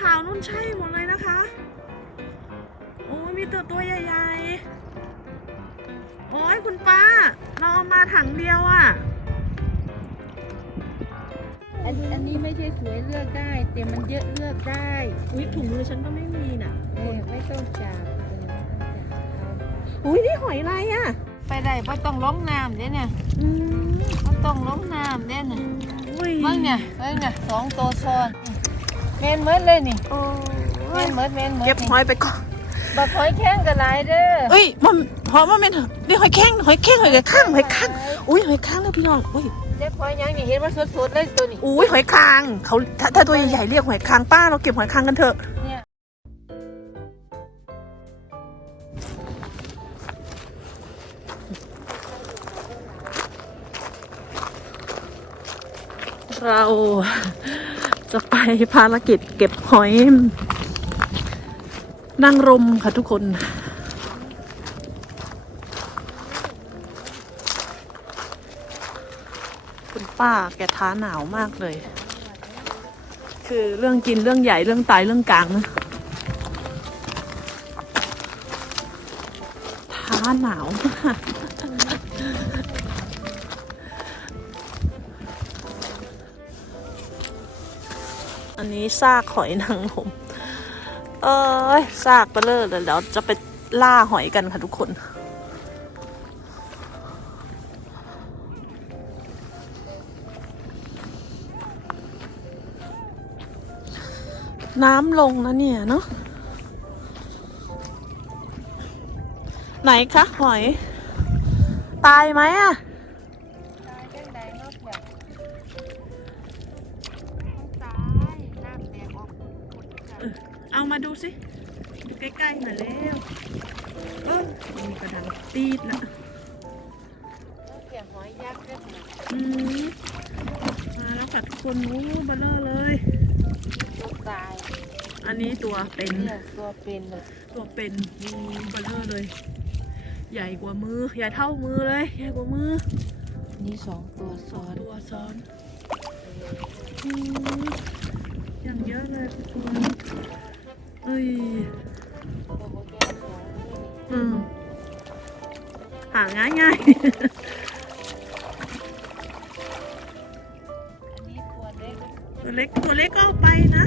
ขาวๆนุ่นใช่หมดเลยนะคะ โอ้ยมีตัวตัวใหญ่ๆ โอ้ยคุณป้า เราเอามาถังเดียวอะ่ะ อันนี้อันนี้ไม่ใช่สวยเลือกได้ แต่มันเยอะเลือกได้อุ้ยถุงมือฉันก็ไม่มีน่ะ เออไม่ต้องจับเออไม่ต้องจับเอาอุ้ยนี่หอยอะไรอะ่ะ ไปได้บ่ต้องล้องน้ำเด้เนี่ยอืมบ่ต้องล้องน้ำเด้เนี่ยอุ้ย เบิ่งเนี่ยเบิ่งเนี่ยสองตัวซ้อน แม่นเมดเลยนี่โอ้แม่ยนเมดแม่นเมดเก็บหอยไปก่อน บักหอยแข้งก็หลายเด้อ เอ้ยมันหอมมันเป็นนี่หอยแข้งหอยแข้งหอยข้างหอยข้างอุ้ยหอยข้างเลยพี่น้องอุ้ยเจ็บหอยยังนี่เห็นว่าสดๆเลยตัวนี้อุ้ยหอยคางเขาถ้าถ้าตัวใหญ่ๆเรียกหอยคางป้าเราเก็บหอยคางกันเถอะ เนี่ยเรา จะไปภารกิจเก็บหอยนางรมค่ะทุกคน คุณป้าแกท้าหนาวมากเลย คือเรื่องกินเรื่องใหญ่เรื่องตายเรื่องกลางนะ ท้าหนาวมาก อันนี้ซากหอยนางรมเอ้ยซากไปเลยเดี๋ยวจะไปล่าหอยกันค่ะทุกคน น้ำลงแล้วเนี่ยเนาะไหนคะหอย ตายไหมอะ ตายจังใดเนาะแบบตายน้ำแตกออก ปุดๆค่ะเอามาดูสิดูใกล้ๆหน่อยเร็วเออมีกระดังตีดนะต้องเกี่ยหอยยักษ์ด้วยค่ะอืมมาแล้วค่ะทุกคนโอ้เบลเลอร์เลยตัวตาย อันนี้ตัวเป็นเนี่ยตัวเป็นเลยตัวเป็นมีเบลเลอร์เลย ใหญ่กว่ามือใหญ่เท่ามือเลยใหญ่กว่ามือ นี่สองตัวซ้อนตัวซ้อน อย่างเยอะเลยทุกคนเอ้ยอืมหาง่ายง่ายตัวเล็กตัวเล็กตัวเล็กก็เอาไปนะ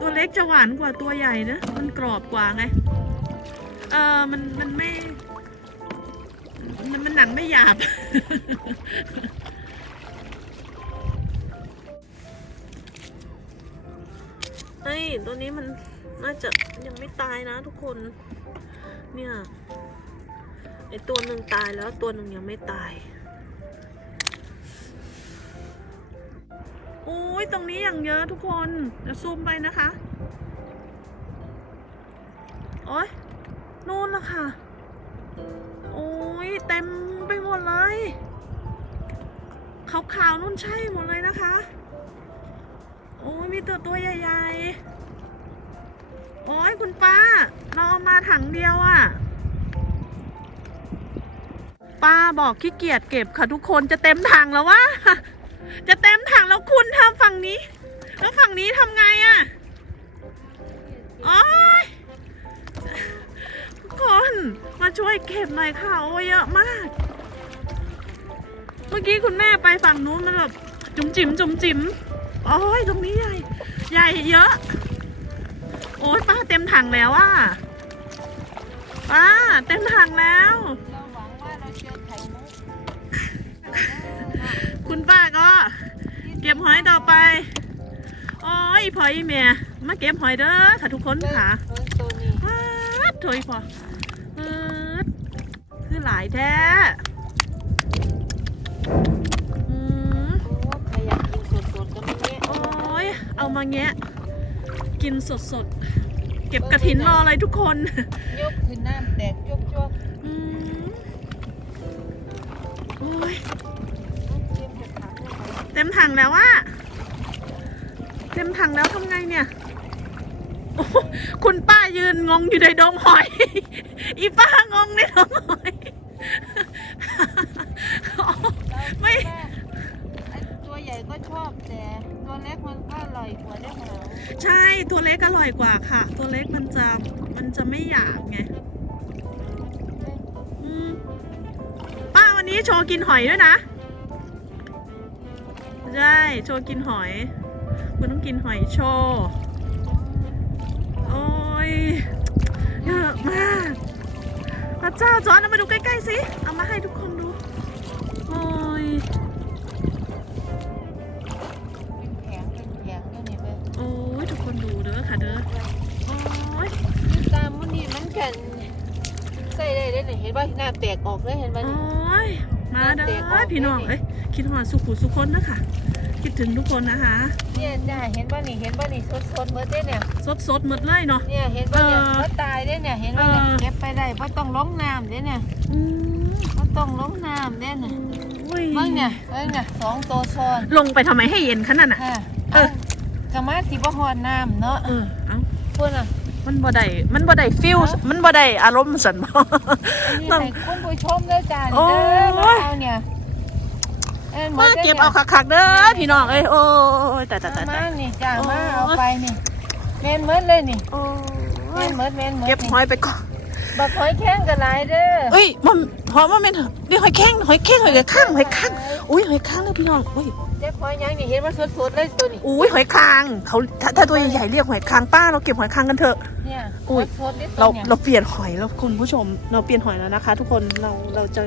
ตัวเล็กจะหวานกว่าตัวใหญ่นะ มันกรอบกว่าไง เออมันมันไม่ มันมันหนังไม่หยาบ ฮ้ยตัวนี้มันน่าจะยังไม่ตายนะทุกคน เนี่ยไอตัวหนึ่งตายแล้วตัวหนึ่งยังไม่ตายโอ้ยตรงนี้อย่างเยอะทุกคนเดี๋ยวซูมไปนะคะโอ้ยนู่นละค่ะโอ้ยเต็มไปหมดเลยขาวๆนู่นใช่หมดเลยนะคะ โอ้ยมีตัวตัวใหญ่ๆ โอ้ยคุณป้า เราเอามาถังเดียวอะ่ะ ป้าบอกขี้เกียจเก็บค่ะทุกคนจะเต็มถังแล้ววะ จะเต็มถังแล้วคุณทำฝั่งนี้ แล้วฝั่งนี้ทำไงอะ่ะโอ้ยทุกคนมาช่วยเก็บหน่อยค่ะโอ้ยเยอะมาก เมื่อกี้คุณแม่ไปฝั่งนู้นมันแบบจุ๋มจิ๋มจุ๋มจิ๋ม โอ้ยตรงนี้ใหญ่ ใหญ่เยอะ โอ้ยป้าเต็มถังแล้วอะป้าเต็มถังแล้ว เราหวังว่าเราเจอไข่มุกคุณป้าก็เก็บหอยต่อไปโอ้ยพออีเมียมาเก็บหอยเด้อค่ะทุกคนค่ะเออตัวนี้ป๊าดโถยพอคือหลายแท้ เอามาแงะ กินสดๆเก็บกระถินรออะไรทุกคน ยกขึ้นน้ำแตกยกจวกอืมโอ้ยเตรียมจะถามว่าใครเต็มถังแล้วอะเต็มถังแล้วทำไงเนี่ยโอ้คุณป้ายืนงงอยู่ในดงหอย อีป้างงในดงหอย ไม่ไอตัวใหญ่ก็ชอบแต่ตัวเล็กมันก็อ ร่อยกว่าได้หาใช่ตัวเล็กอร่อยกว่าค่ะ ตัวเล็กมันจะมันจะไม่หยาบไงอืมป้าวันนี้โชว์กินหอยด้วยนะใช่โชว์กินหอย คุณต้องกินหอยโชว์โอ้ยเยอะมากพระเจ้าจอนเอามาดูใกล้ๆสิเอามาให้ทุกคนดูโอ้ย คนดูเด้อค่ะเด้อโอ้ยยืดตามมันนี่มันกันใส่ได้เลยเนี่ยเห็นป่ะหน้าแตกออกเลยเห็นป่ะโอนี่้ยมาเด้เตะอออกพี่น้องได้ดิ เอ้ยคิดหอดสุขุสุคนนะคะคิดถึงทุกคนนะคะเนี่ยจ้าเห็นป่ะนี่เห็นป่ะนี่สดสดๆเมื่อเด้เนี่ยสดสดๆหมดเลยเนาะ เนี่ยเห็นป่ะเนี่ยเออ เขาตายได้เนี่ยเห็นป่ะเนี่ยเออเก็บไปได้เพราะต้องล้องน้ำเด้เนี่ยอืมเขาต้องล้องน้ำเด้เนี่ยโอ้ยเบิ่งเนี่ยเบิ่งเนี่ยสองตัวซ้อนลงไปทำไมให้เย็นขนาดน่ะ ค่ะเออ กะมาสิบ่ฮอดน้ำเนาะเออเอ้าพุ่นอะมันบ่ได้มันบ่ได้ฟิลฮะมันบ่ได้อารมณ์สันบ่อันนี้ต้องให้คุณผู้ชมเด้อจ้าโอ้เด้อยมาเอาเนี่ยเอ็นหมมาดด้เก็บนี่เอายคักๆเด้อพี่น้องเอ้ยโอ้ยแต่แต่แต่มาแต่นี่จ้าโอ้ มาเอาไปนี่แม่นหมดเลยนี่โอ้แม่ยนหมดแม่นหมดเก็บหอยไปก่อนบักหอยแข้งก็หลายเด้อเอ้ยมัน หอมว่าแม่นนี่หอยแข้งหอยแข้งหอยข้างหอยข้างอุ้ยหอยข้างเลยพี่น้องอุ้ยเจ๊หอยยังนี่เห็นว่าสดๆเลยตัวนี้อุ้ยหอยคางเขาถ้าถ้าตัวใหญ่ๆเรียกหอยคางป้าเราเก็บหอยคางกันเถอะเนี่ยอุ้ยสดๆนี่ตัเราวเนี่ยเราเปลี่ยนหอยแล้วคุณผู้ชม เราเปลี่ยนหอยแล้วนะคะ ทุกคนเราเราจะ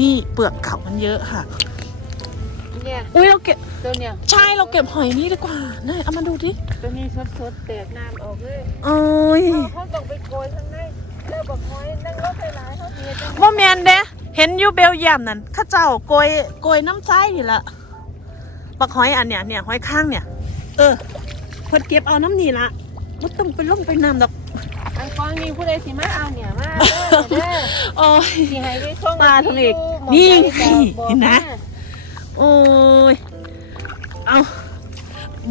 นี่เปลือกเก่ามันเยอะค่ะเนี่ยอุ้ยเราเก็บตัวเนี่ยใช่เราเก็บหอยนี่ดีกว่านี่เอามาดูดิตัวนี้สดๆแตกน้ำออกเลยโอ้ยเอาเขาต้องไปโกยข้างในแล้วบักหอยนั่งรถไปหลา ว่าแมนเด้เห็นอยูเบลเยียมนั่นเข้าเจ้าโกยโกยน้ำใจนี่ละบักหอยอันเนี้ยเนี่ยหอยข้างเนี่ย เออเพิ่นเก็บเอาน้ำนี่ละไม่ต้องไปล่งไปน้ำดอกอันกองนี้ผู้ใดสิมาเอาเนี่ยมาเด้อเด้อโอ้ยสิให้ไปส่งปลาทะเลที่อยู่นี่หม้องใดก็บอกเห็นนะมาโอ้ยเอา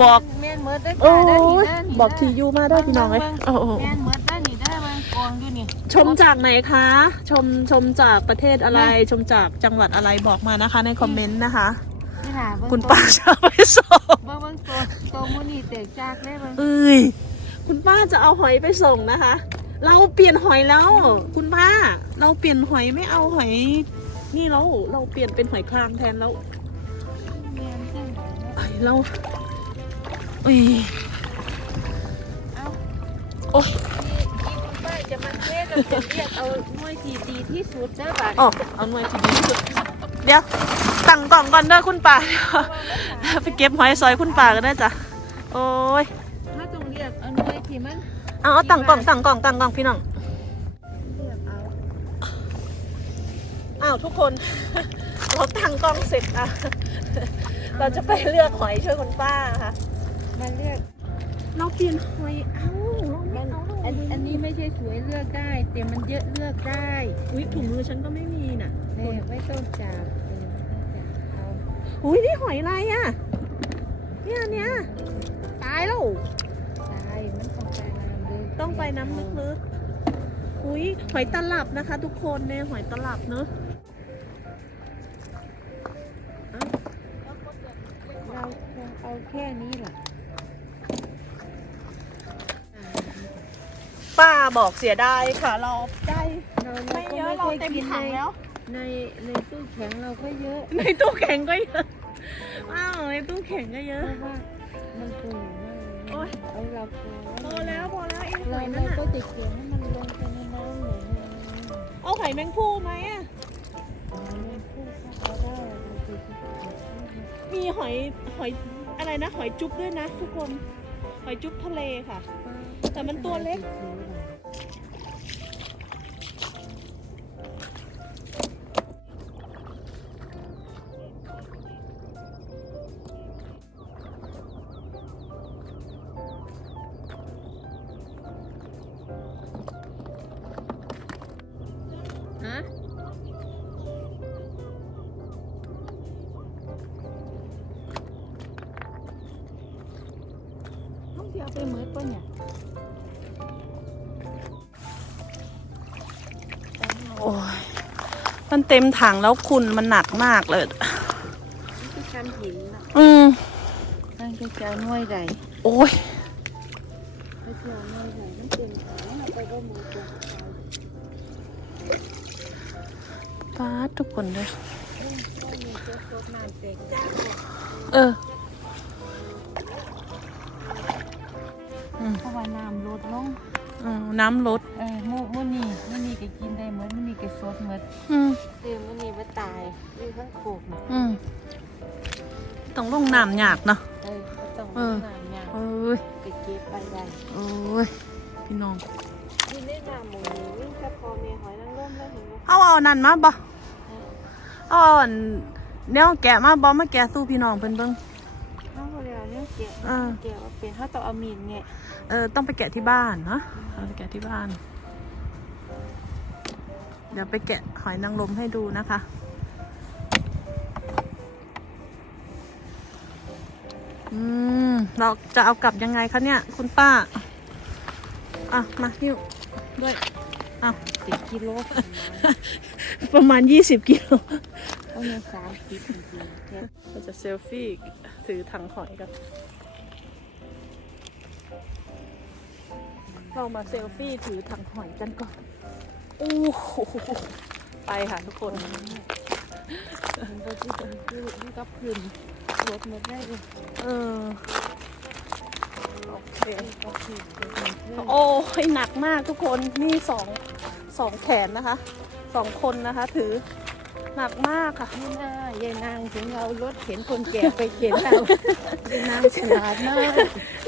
บอกแม่นเมิดได้โอ้จ้าได้นี่ยเด้อนี่บอกเด้ทียูมาได้พี่น้องเลยโอ้โห ชมจากไหนคะ ชมชมจากประเทศอะไร ชมจากจังหวัดอะไรบอกมานะคะ ในคอมเมนต์นะคะ นี่ล่ะเบิ่งคุณตัวป้าจะเอาไปส่งเบิ่งเบิ่งตัวตัวมูนี่แตกจากเลยเบิ่งเอ้ยคุณป้าจะเอาหอยไปส่งนะคะ เราเปลี่ยนหอยแล้ว คุณป้า เราเปลี่ยนหอยไม่เอาหอย นี่เราเราเปลี่ยนเป็นหอยคลามแทนแล้วแม่นจังไอ้เราอุ้ย เอ้าโอ้ย เทศเราจะเรียกเอาหน่วยที่ดีที่สุดเด้อบัดอ๋อเอาหน่วยที่ดีที่สุด เดี๋ยวตั้งกล่องก่อนเด้อคุณป้าไปเก็บหอยซอยคุณป้าก็ได้จ้ะโอ้ยถ้าต้องเรียกเอาหน่วยที่มันเอาเอาตั้งกล่องตั้งกล่องตั้งกล่องพี่น้องเรียกเอาอ้าวทุกคนเราตั้งกล้องเสร็จอะเราจะไปเลือกหอยช่วยคุณป้าค่ะมันเรียกเราเปลี่ยนหอยเอ้าเราไม่ มัน เอา อันอันนี้ไม่ใช่สวยเลือกได้แต่มันเยอะเลือกได้อุ้ยถุงมือฉันก็ไม่มีน่ะเออไม่ต้องจับเออไม่ต้องจับเอาอุ้ยนี่หอยอะไรอะเนี่ยเนี่ยตายแล้วตายมันต้องไปน้ำลึกต้องไปน้ำลึกๆอุ้ยหอยตลับนะคะ ทุกคนเนี่ยหอยตลับเนอะเราคงเอาแค่นี้ บอกเสียดายค่ะ เราได้เราไม่เยอะเราเต็มถังแล้ว ในในตู้แข็งเราก็เยอะ ในตู้แข็งก็เยอะว้าวในตู้แข็งก็เยเพอะราะว่ามันตัวใหญ่มากโอ๊เลยยเอาเราพอพอแล้วพอแล้วไอ้หเราอยเรานั่นก็น่ะจะเขียนให้มันลงไปในน้ำหน่อยนึงเอาหอยแมงภู่ไหมอะอ๋อมันพูดก็เอาได้เราจะเขียนมีหอยหอยอะไรนะ หอยจุ๊บด้วยนะ ทุกคน หอยจุ๊บทะเลค่ะ แต่มันตัวเล็ก มันเต็มถังแล้วคุณมันหนักมากเลยนี่คือการหินนะอืมนั่นก็จะเอาหน่วยใดโอ้ยก็จะเอาหน่วยใดมันเต็มถังเอาไปก็มือตัวป้าดทุกคนเลย ก็มีเจ้าโคตรน้ำเต็มเอออืมเพราะว่าน้ำลดลง อืมน้ำลด เออ มื้อมื้อนี้มื้อนี้ก็กินได้หมดมื้อนี้ก็สดหมดอืมเออมื้อนี้บ่ตายอยู่ข้างโขกน่ะอืมต้องลงน้ำหยากเนาะ เออบ่ต้องเออ น้ำยางเอ้ยไปเก็บไปได้โอ้ยพี่น้อง กินได้น้ำหมูนี้วิ่งกับพอเมียหอยนางรมแล้วเห็นบ่เอาเอานั่นมาบ่เอาเอาอันแนวแกะมาบ่มาแกะสู้พี่น้องเพิ่นเบิ่ง เฮาบ่ได้เอาเนี่ยแกะอ่าแกะว่าเป็นเฮาต้องเอามีดแงะ เออต้องไปแกะที่บ้านเนาะเอาไปแกะที่บ้าน เดี๋ยวไปแกะหอยนางรมให้ดูนะคะ อืม เราจะเอากลับยังไงคะเนี่ย คุณป้า อะ มาหิ้วด้วยอะ10กิโลประมาณ20กิโลเอาเนี่ย30จริงๆแค่เราจะเซลฟี่ถือถังหอยกันเรามาเซลฟี่ถือถังหอยกันก่อนโอ้โหไปค่ะทุกคนมันบ่สิเป็นคืออยู่กับพื้นรถหมดได้เลยเออโอเคก็คือเป็นเพื่อนโอ้ยหนักมากทุกคนนี่สองสองแขนนะคะสองคนนะคะ ถือหนักมากค่ะนี่น่ายายนางถึงเอารถเข็นคนแก่ไปเข็นเอายายนางฉลาดมาก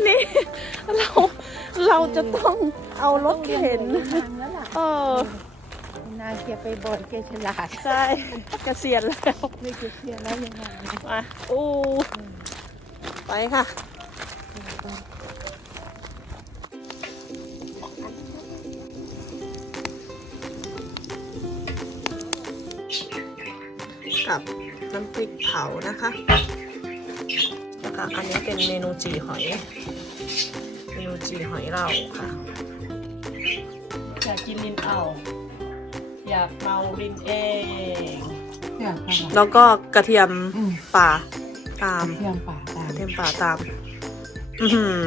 นี่เรา เราจะต้องเอารถเข็นยายนางแล้วล่ะเออยายนางแกไปบ่อนแกฉลาดใช่เกษียณแล้วไม่เกษียณแล้วยายนางมาโอ้ไปค่ะกับน้ำพริกเผานะคะ แล้วก็อันนี้เป็นเมนูจีหอย เมนูจีหอยเราค่ะ อยากกินลินเอา อยากเมาลินเอง อยากไปแล้วก็กระเทียมอืมป่าตาม เทียมป่าตากระเทียมป่าตาม อือหือ